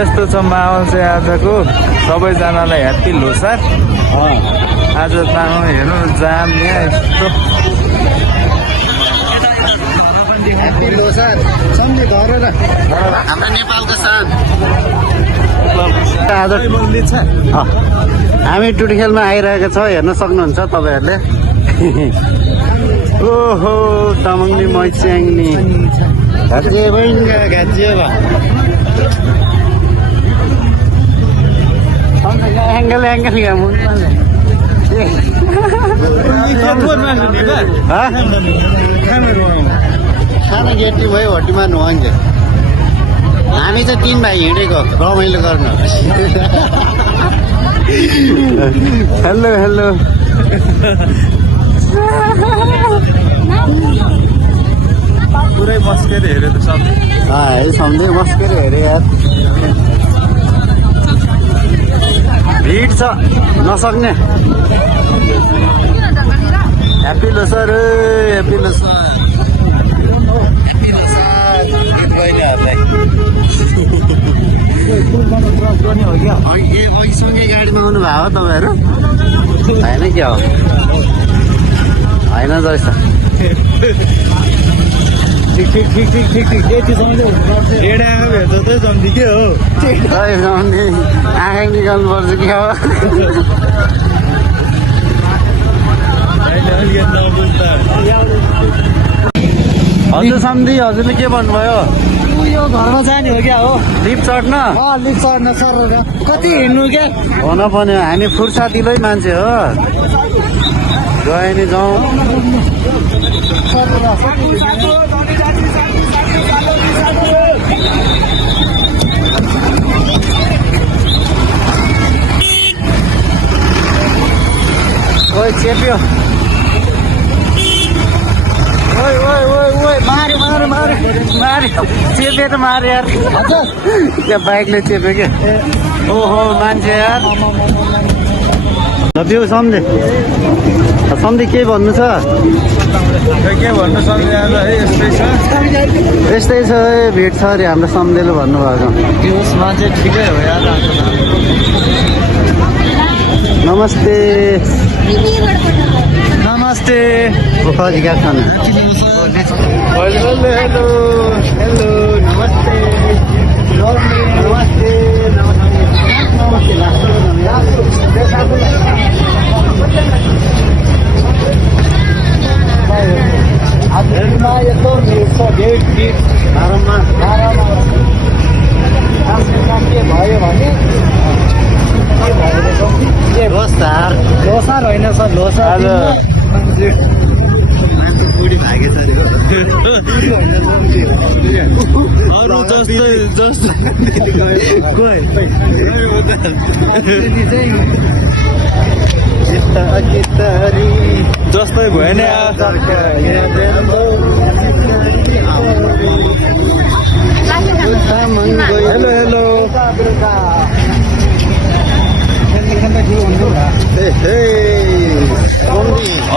यस्तो छ माहौल चाहिँ आजको सबैजनालाई ह्याप्पी लोसार। आज तामाङ हेर्नु जाम यहाँ यस्तो ह्याप्पी लोसार सम्झे घर र हाम्रो नेपालको सान। आज हामी टुटिखेलमा आइरहेको छ, हेर्न सक्नुहुन्छ तपाईँहरूले। ओहो तामाङनी मैच्याङनी घाँचे भइङ्गा घाँचे भा एंगल एंगल क्या खाना गेटी भयो हड्डीमा नुहाङ्गे। हामी चाहिँ 3 भाइ हिँडेको रमाइलो गर्न। हेलो हेलो पुरै बस्केर हेऱ्यो त सम्झे। सम्झे बस्केर हेऱ्यो यार। भिड छ नसक्ने। ह्याप्पी लोसार ह्याप्पी लोसार सँगै गाडीमा आउनु भएको हो तपाईँहरू? होइन क्या हो? होइन रहेछ। आँखा निकाल्नु पर्छ क्या हो? हजुर सम्धी, हजुरले के भन्नुभयो? यो घरमा जाने हो क्या हो? लिफ्ट चढ्न? लिफ्ट चढ्न सर कति हिँड्नु क्या? हुन पनि हामी फुर्सादिलै मान्छे हो, गयो नि जाउँ। ओइ चेप्यो, ओइ ओइ ओइ ओइ माऱ्यो माऱ्यो माऱ्यो माऱ्यो, चेप्यो त माऱ्यो यार। त्यहाँ बाइकले चेप्यो क्या। ओहो मान्छे यार। त्यो सम्झे सम्झे के भन्नु छ? के भन्नु सम्झे आज है यस्तै छ यस्तै छ। भेट छ अरे हाम्रो सम्झेले भन्नुभएको। मान्छे ठिकै हो यार। नमस्ते नमस्ते। खोजी क्या खानु? हेलो हेलो हेलो नमस्ते नमस्ते भयो भने लोसार होइन सर, लोसार बुढी भागेछ अरे। जस्तै भयो नि। हेलो हेलो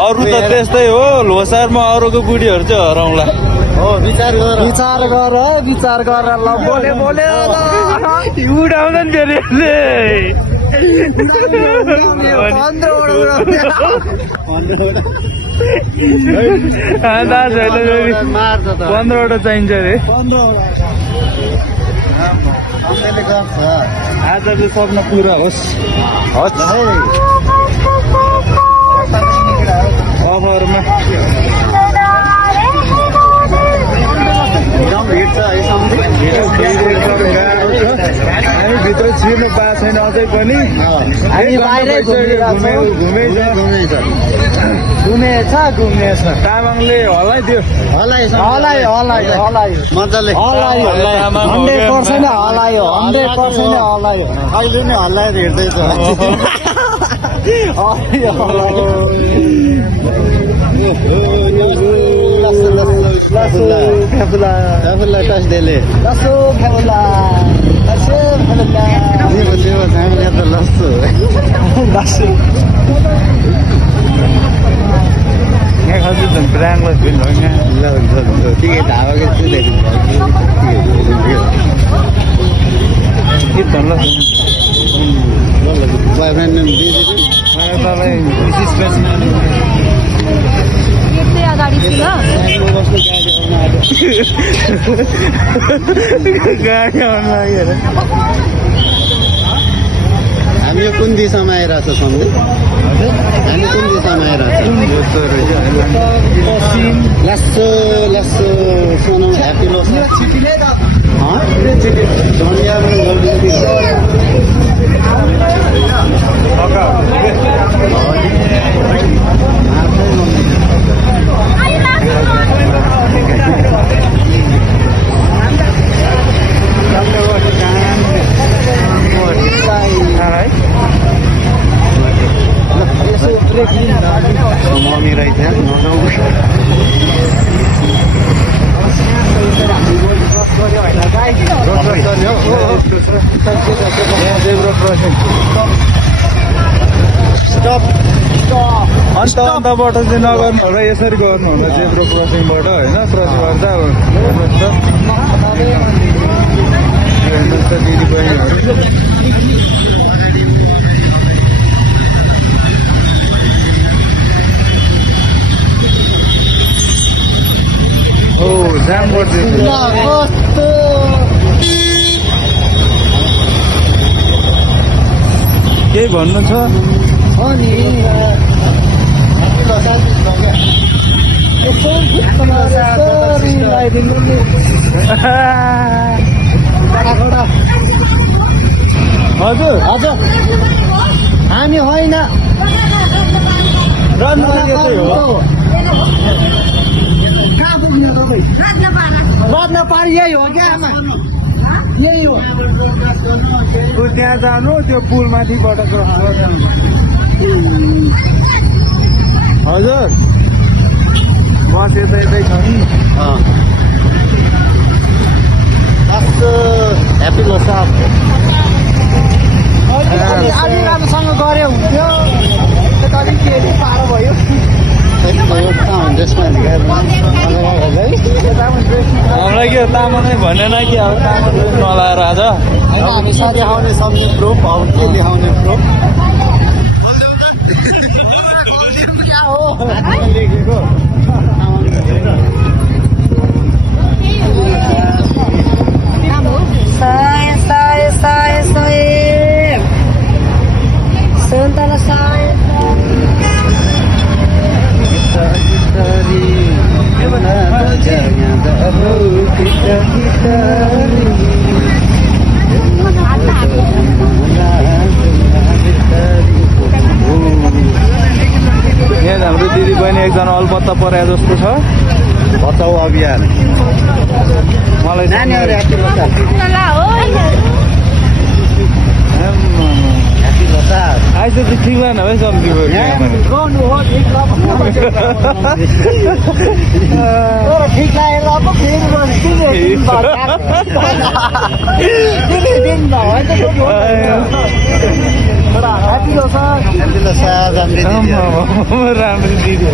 अरू त त्यस्तै हो। लोसारमा अरूको बुढीहरू चाहिँ हराउँला। विचार गर विचार गर विचार गर। ल बोले बोले उडाउँदा नि फेरि यसले 15वटा चाहिन्छ अरे। आजको सपना पुरा होस्। अफरमा हामी भित्र छिर्नु पाएको छैन अझै पनि। घुमेछ तामाङले हल्लाइदियो। मजाले 100% हल्लायो 100% हल्लायो। अहिले नै हल्लाएर हिँड्दैछ। Fabula tas dele. Siapa namanya tuh lasso. यहाँ खालि त ब्राङ्गलस पनि हो यहाँ ठिकै ढाबाको चाहिँ के भन्नु बोयफ्रेन्ड तपाईँ विशेष बेच्नु गेटकै अगाडि छु ल गाडी आउनु लाग्यो हामी यो कुन दिशामा आइरहेको छ सन्धि हामी कुन दिशामा आइरहेको लासो लासो सोनौ ह्याप्पी लोस सोनिया पनि जल्दी मम्मी रहेछ नजाऊ अन्त अन्तबाट चाहिँ नगर्नु होला यसरी गर्नु होला जेब्रो क्रसिङबाट होइन क्रस गर्दा अब हेर्नुहोस् त दिदी बहिनीहरू हो जाम गर्दैछ केही भन्नु छ हजुर हजुर हामी होइन रत्न पार यही हो क्या आमा यही हो त्यहाँ जानु त्यो पुल माथिबाट क्रस गर्नु हजुर बस यता यतै छ नि ह्याप्पी लोस अलि राम्रोसँग गरे हुन्थ्यो अलिक के अरे पारो भयो हामीलाई के तामाङै भनेन कि अब तामाङ नलाएर आज हामी साथी देखाउने सक्ने प्रुफ अब के देखाउने प्रुफ लेखेको Suntala saya. यहाँ हाम्रो दिदी बहिनी एकजना अलपत्ता परे जस्तो छ बचाउ अभियान मलाई नानीहरू ह्याप्पी लोस आइज चाहिँ ठिक भएन है सम्झी ठिक लागेर अब फेरि राम्रो दिदी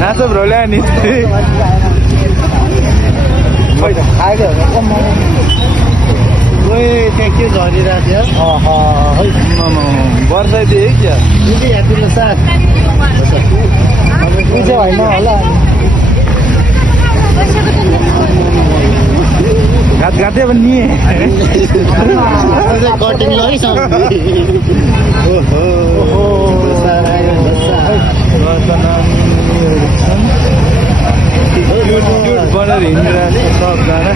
नाच भ्रोल्या नि त्यहाँ के झरिरहेको थियो वर्षाइदिए क्या दिदी ह्याप्पी लोस बुझ्यो होइन होला घाट घाँटे पनि नि कटिङ लगिसक्यो बनाएर हिँडिरहेको छ सबजना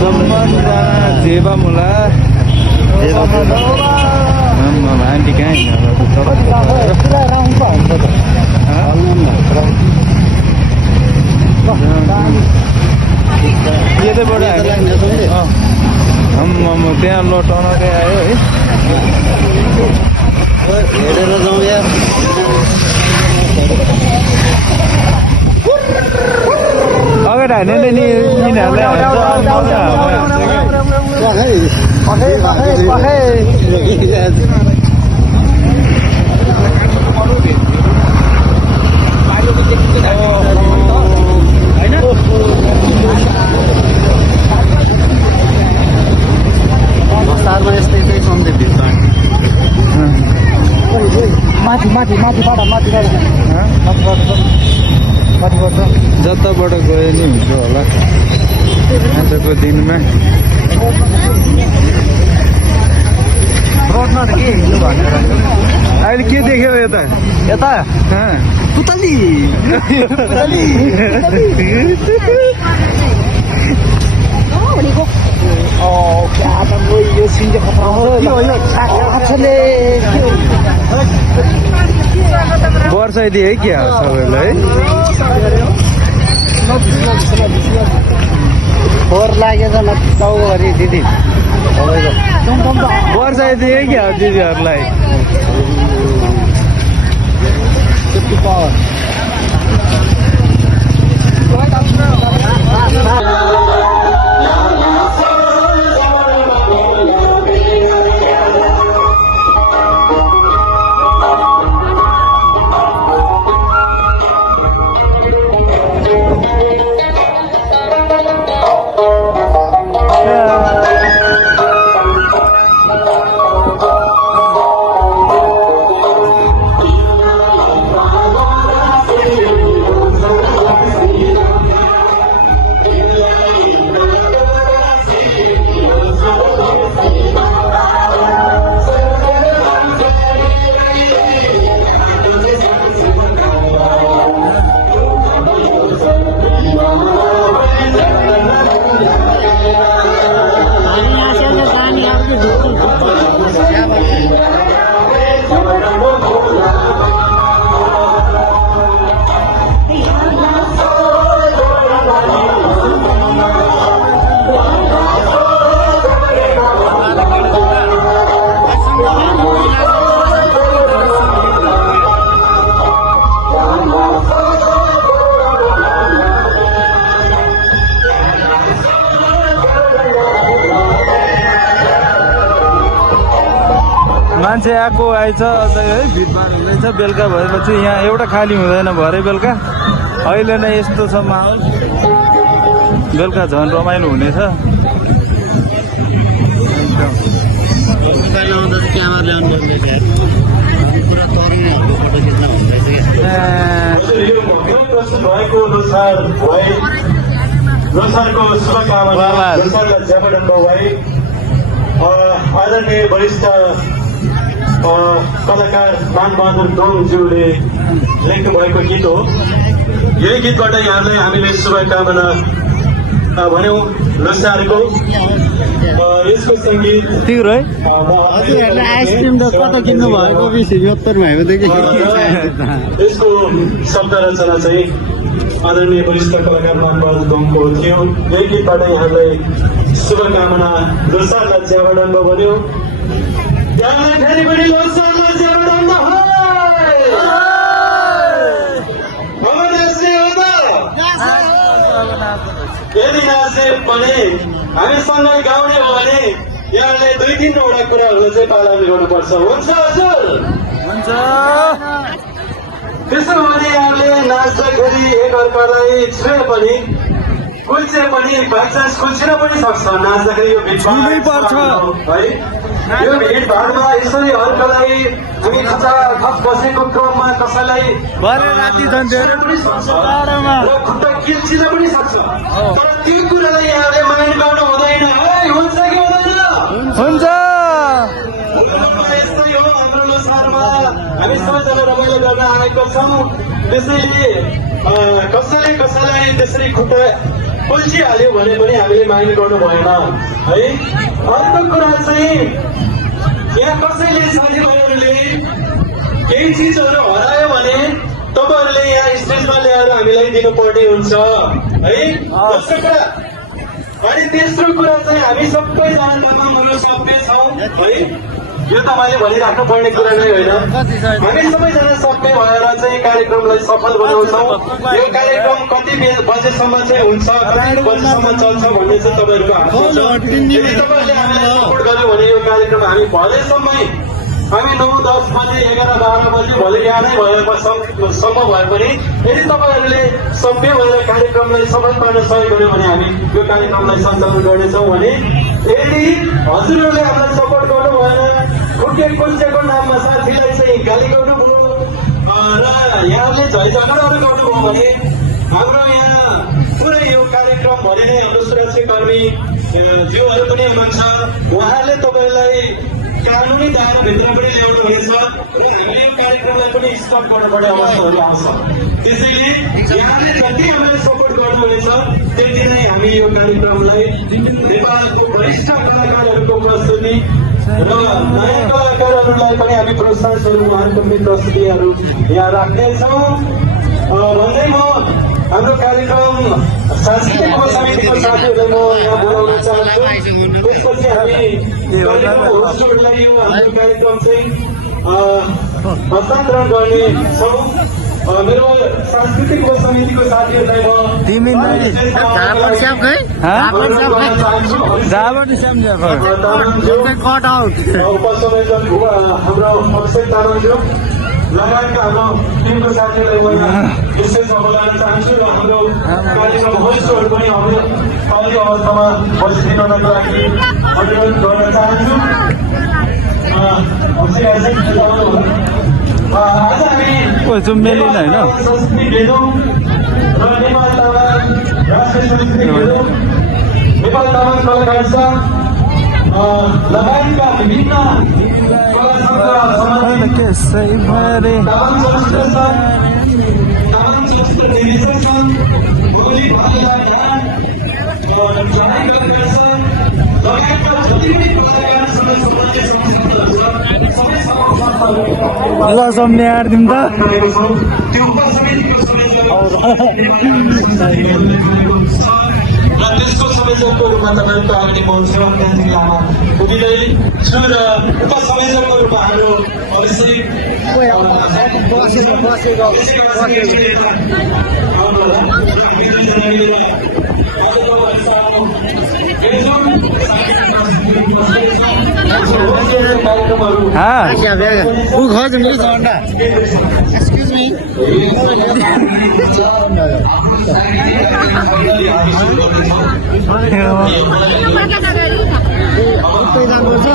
सबजना जेबा मुला आन्टी कहाँ यतैबाट त्यहाँ लट छोडेर जाउँ यार अगाडि हानेले नि सारमा यस्तै चाहिँ सम्झे भिड माथि जताबाट गयो नि हुन्छ होला आजको दिनमा रोडमा त के हिँड्नु भनेर अहिले के देख्यो यता यता पुतली वर्षाइदिए क्या सबैलाई फोहोर लागेछ न टाउकोभरि दिदी तपाईँको वर्षाइदिए क्या दिदीहरूलाई मान्छे आएको आएछ अझै है भिडभाड हुँदैछ बेलुका भएपछि यहाँ एउटा खाली हुँदैन भरे बेलुका अहिले नै यस्तो छ माहौल बेलुका झन् रमाइलो हुनेछ क्यामेरा ल्याउनु पुरा तरुने फोटो खिच्न भएको लोसारको शुभकामना लोसारलाई जयमडम्ब भई आदरणीय वरिष्ठ कलाकार मानबहादुर दोङज्यूले लेख्नु भएको गीत हो। यही गीतबाट यहाँलाई हामीले शुभकामना भन्यौँ लोसारको। यसको सङ्गीत हजुरहरूलाई आइसक्रिम त कता किन्नु भएको 2070 भएकोदेखि यसको शब्द रचना चाहिँ आदरणीय वरिष्ठ कलाकार मानबहादुर दोङको थियो। यही गीतबाट यहाँलाई शुभकामना लोसारलाई जयमडम्ब भन्यो। फेरि पनि लोसारलाई जयमडम्ब अब नाच्ने हो त यदि नाच्ने भने हामीसँगै गाउने हो भने यहाँले 2-3वटा कुराहरू चाहिँ पालन गर्नुपर्छ। हुन्छ हजुर? हुन्छ त्यसो भने यहाँले नाच्दाखेरि एकअर्कालाई छुए पनि कुल्चे पनि बाइचान्स कुल्चिन पनि सक्छ नाच्दाखेरि। यो भिडभाड पर्छ है, यो भिडभाडमा यसरी अर्कालाई हामी खचाखच बसेको क्रममा कसैलाई भरे राति झन् धेरै पनि सक्छ र खुट्टा किल्चिन पनि सक्छ। तर त्यो कुरालाई यहाँले माइन्ड गर्नु हुँदैन है। हुन्छ कि हुँदैन? हुन्छ यस्तै हो हाम्रो लोसारमा हामी सबैजना रमाइलो गर्न आएका छौँ। त्यसैले कसैले कसैलाई त्यसरी खुट्टा कुल्चिहाल्यो भने पनि हामीले माइन्ड गर्नु भएन है। अर्को कुरा चाहिँ यहाँ कसैले साथीभाइहरूले केही चिजहरू हरायो भने तपाईँहरूले यहाँ स्टेजमा ल्याएर हामीलाई दिनुपर्ने हुन्छ है। दोस्रो कुरा अनि तेस्रो कुरा चाहिँ हामी सबैजना तामाङहरू सभ्य छौँ है। यो त मैले भनिराख्नु पर्ने कुरा नै होइन। हामी सबैजना सक्ने भएर चाहिँ कार्यक्रमलाई सफल बनाउँछौँ। यो कार्यक्रम कति बजेसम्म चाहिँ हुन्छ, कति बजेसम्म चल्छ भन्ने चाहिँ तपाईँहरूको हातमा छ। यदि तपाईँले हामीलाई सपोर्ट गर्यो भने यो कार्यक्रम हामी भरेसम्मै हामी 9, 10 बजे 11, 12 बजे भोलि बिहानै भएसम्म भए पनि यदि तपाईँहरूले सभ्य भएर कार्यक्रमलाई सफल पार्न सहयोग गर्यो भने हामी यो कार्यक्रमलाई सञ्चालन गर्नेछौँ भने यदि हजुरहरूले हामीलाई सपोर्ट गर्नु भएन, खुट्टे कुल्चेको नाममा साथीलाई चाहिँ गाली गर्नुभयो र यहाँले झैझगडाहरू गर्नुभयो भने हाम्रो यहाँ पुरै यो कार्यक्रमभरि नै हाम्रो सुरक्षाकर्मी ज्यूहरू पनि हुनुहुन्छ। उहाँहरूले तपाईँलाई कानुनी दायराभित्र पनि ल्याउनु हुनेछ र हामीले यो कार्यक्रमलाई पनि स्टप गर्नुपर्ने अवस्थाहरू आउँछ। त्यसैले यहाँले जति हामीलाई सपोर्ट गर्नुहुनेछ त्यति नै हामी यो कार्यक्रमलाई नेपालको वरिष्ठ कलाकारहरूको प्रस्तुति र नयाँ कलाकारहरूलाई पनि हामी प्रोत्साहन स्वरूप उहाँहरूको पनि प्रस्तुतिहरू यहाँ राख्नेछौँ भन्दै म हाम्रो कार्यक्रम सांस्कृतिक समितिको साथीहरूलाई म यहाँ बोलाउन चाहन्छु। त्यसपछि हामी कार्यक्रम होस्टहरूलाई यो हाम्रो कार्यक्रम चाहिँ हस्तान्तरण गर्नेछौँ। मेरो सांस्कृतिक समितिको साथीहरूलाई म उपसंयोजक हाम्रो अक्षय तामाङज्यू लगायतका हाम्रो टिमको साथीहरूलाई म यहाँ विशेषमा बोलाउन चाहन्छु र हाम्रो कार्यक्रम होस्टहरू पनि अहिलेको अवस्थामा बसिदिनको लागि अनुरोध गर्न चाहन्छु। आज हामी संस्कृति भेदौँ र नेपाल तामाङ राष्ट्रिय संस्कृति भेदौँ, नेपाल तामाङ कलाकार संघ लगायतका विभिन्न कला ल सम्ने आँटिदिउँ त। र त्यसको संयोजकको रूपमा तपाईँहरूको अगाडि म सेवा त्यान्त्रिक लामा उभिँदै छु र उपसंयोजकको रूपमा हाम्रो अभिषेक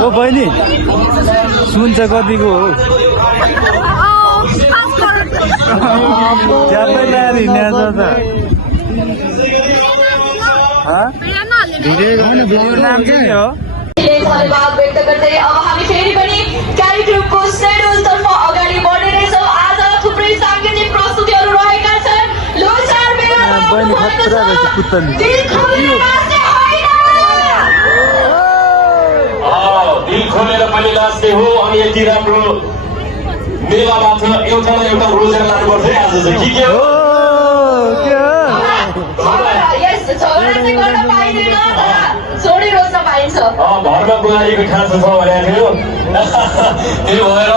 ओ बहिनी सुन चाहिँ कतिको हो? ज्यादै ल्याएर हिँडेछ त। भिडियो नाम चाहिँ हो धन्यवाद व्यक्त गर्दै अब हामी फेरि पनि कार्यक्रमको सेड्युलतर्फ अगाडि बढिरहेछौँ। आज थुप्रै सांगीतिक प्रस्तुतिहरू रहेका छन्। लोसार मेलामा दिल खोलेर पनि नाच्ने हो अनि यति राम्रो मेलाबाट एउटा न एउटा रोजेर लानुपर्छ है। आज चाहिँ के हो घरमा बुहारीको खाँचो छ भनेको थियो। त्यो भएर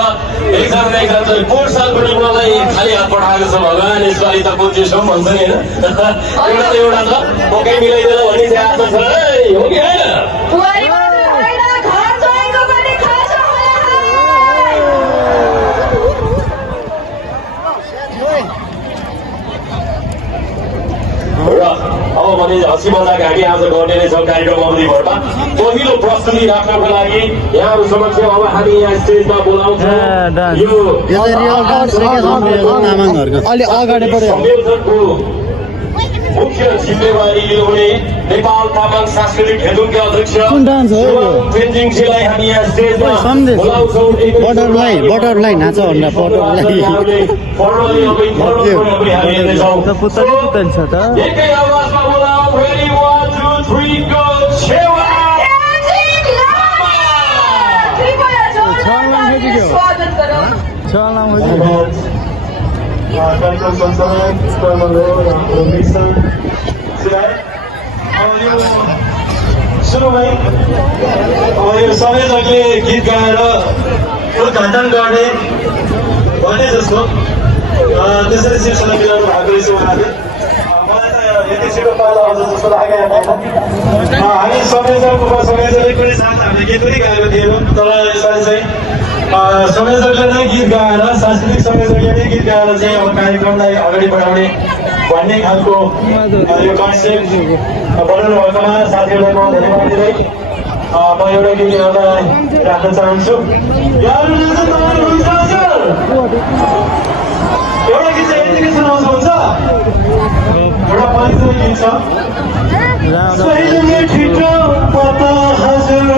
एकजना न एकजना चाहिँ पोहोर साल पनि मलाई खाली हात पठाएको छ। भगवान् यसपालि त बुझ्दैछौँ भन्छ नि होइन। एउटा छ पक्कै मिलाइदिएर भन्ने चाहिँ आशा छ है, हो कि होइन? अब भने हँसी मजाक हामी आज गर्ने नै छौँ कार्यक्रम अवधिभरमा। पहिलो प्रस्तुति राख्नको लागि यहाँहरू समक्ष अब हामी यहाँ स्टेजमा बोलाउँछौँ संयोजकको मुख्य जिम्मेवारी लिनुहुने नेपाल तामाङ सांस्कृतिक हेतुका अध्यक्ष तेन्जिङजीलाई हामी यहाँ स्टेजमा बोलाउँछौँ। बटरफ्लाई नाच भन्दा एकै आवाजमा बोलाऊ। Ready, 1, 2, 3, go! कार्यक्रम सञ्चालन हाम्रो मिक्सन सुरुमै अब यो सबैजनाले गीत गाएर उद्घाटन गर्ने भने जस्तो त्यसरी सिलसिला मिलाउनु भएको रहेछ उहाँले। मलाई त यति छिटो पाला आउँछ जस्तो लागेन। हामी संयोजकले कुनै साथ हामीले गीत पनि गाएको थिएनौँ, तर यसपालि चाहिँ संयोजकले नै गीत गाएर, सांस्कृतिक संयोजकले नै गीत गाएर चाहिँ अब कार्यक्रमलाई अगाडि बढाउने भन्ने खालको यो कन्सेप्ट बनाउनु भएकोमा साथीहरूलाई म धन्यवाद दिँदै म एउटा गीत यहाँलाई राख्न चाहन्छु। एउटा गीत चाहिँ यतिकै सुनाउँछु हुन्छ? एउटा परिचय गीत छ। सैलुङे छिटो पता हजुर,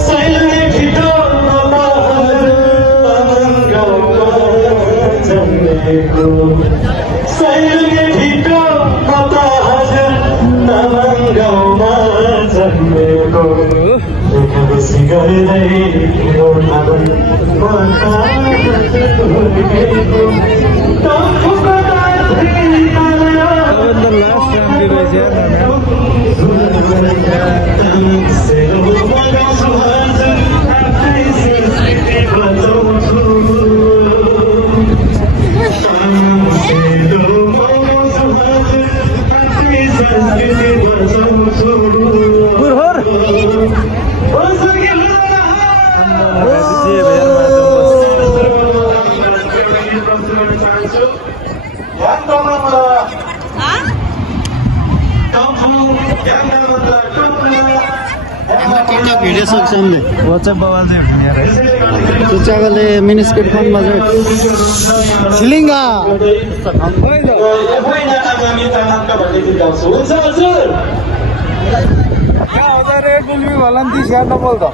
सैलुङे छिटो पता हजुर, तामाङ गाउँमा जन्मेको। सैलुङे छिटो पता हजुर, तामाङ गाउँमा जन्मेको। देखबसी गर्दै हिँडो थालुङ भिडियो सक्छ हामीले वाट्सएप बवाल चाहिँ हुने रहेछ। चुच्चाकोले मिनिस्केट फोनमा चाहिँ छिलिङ्गा रेड बुल भी भला नि तीस न बोल दो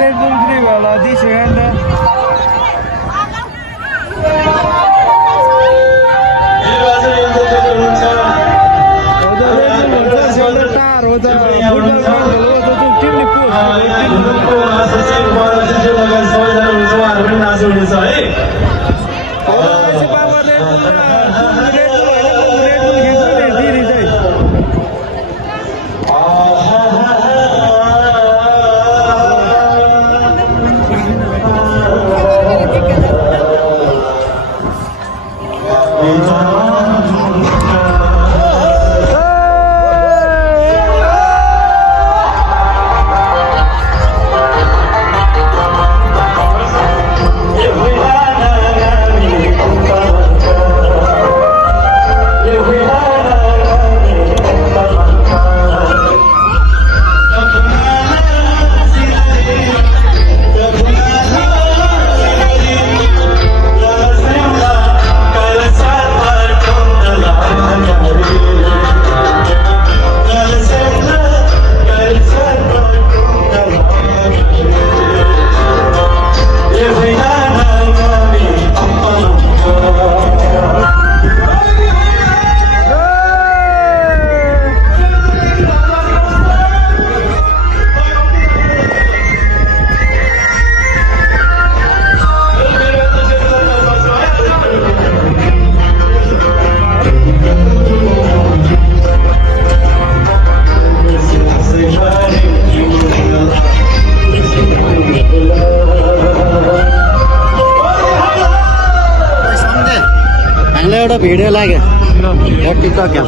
रेड बुल भी भला 30 एउटा भिडियो लाग्यो टिकटक क्या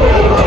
Okay.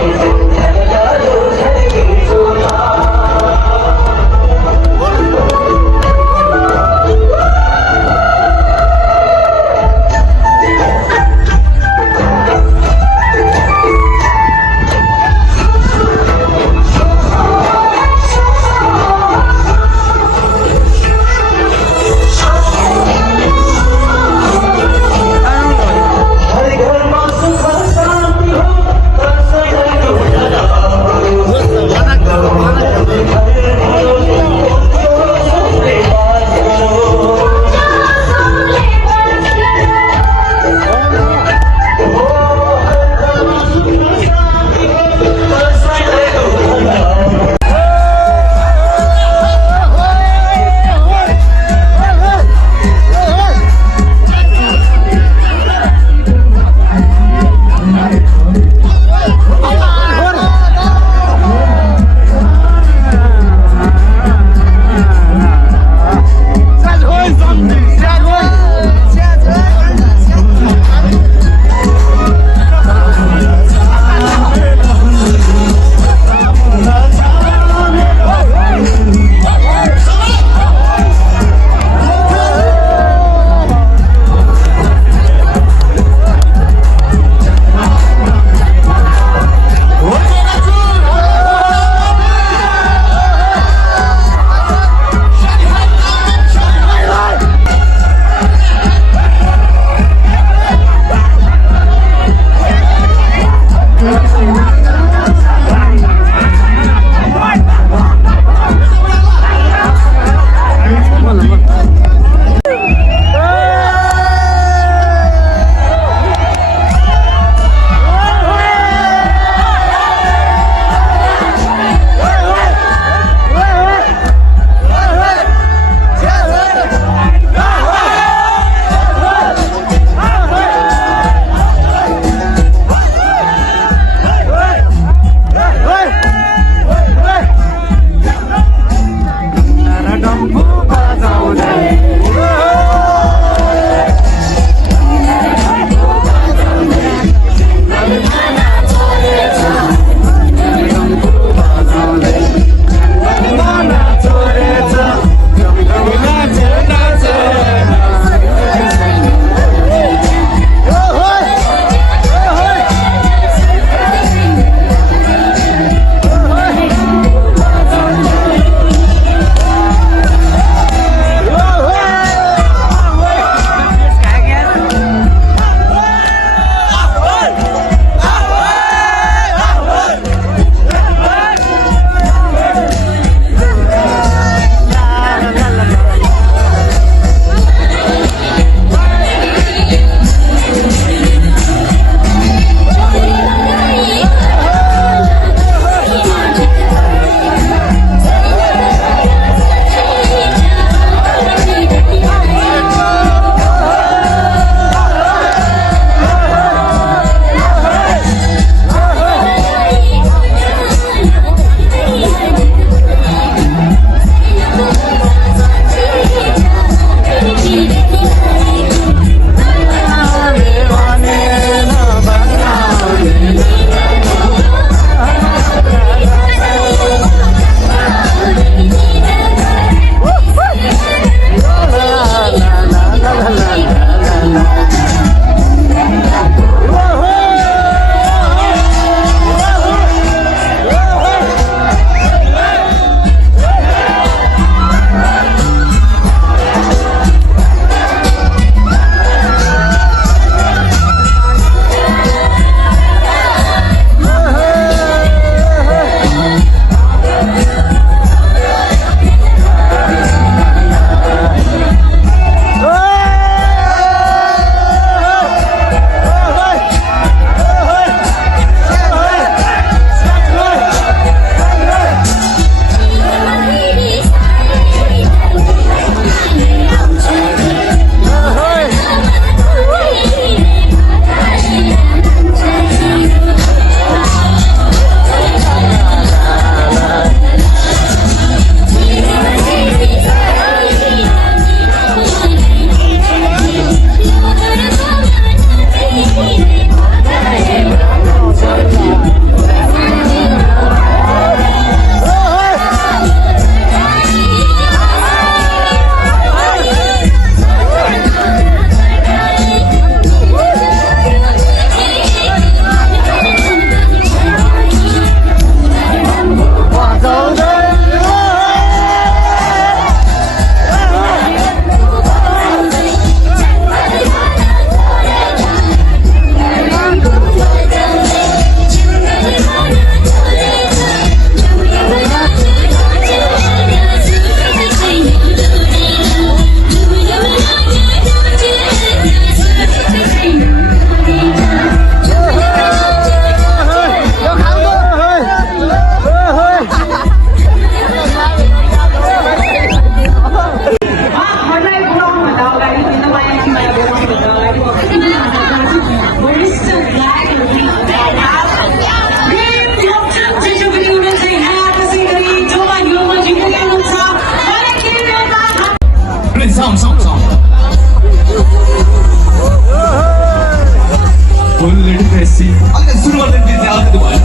रिक्वेस्ट अलिकति सुरु गर्दै प्लिज अलिकति भयो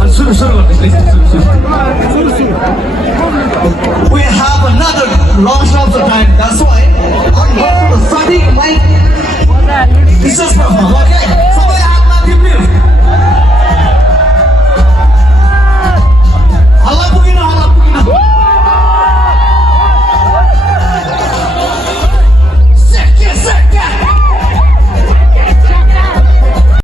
अनि सुरु गर्दै प्लिज सुरु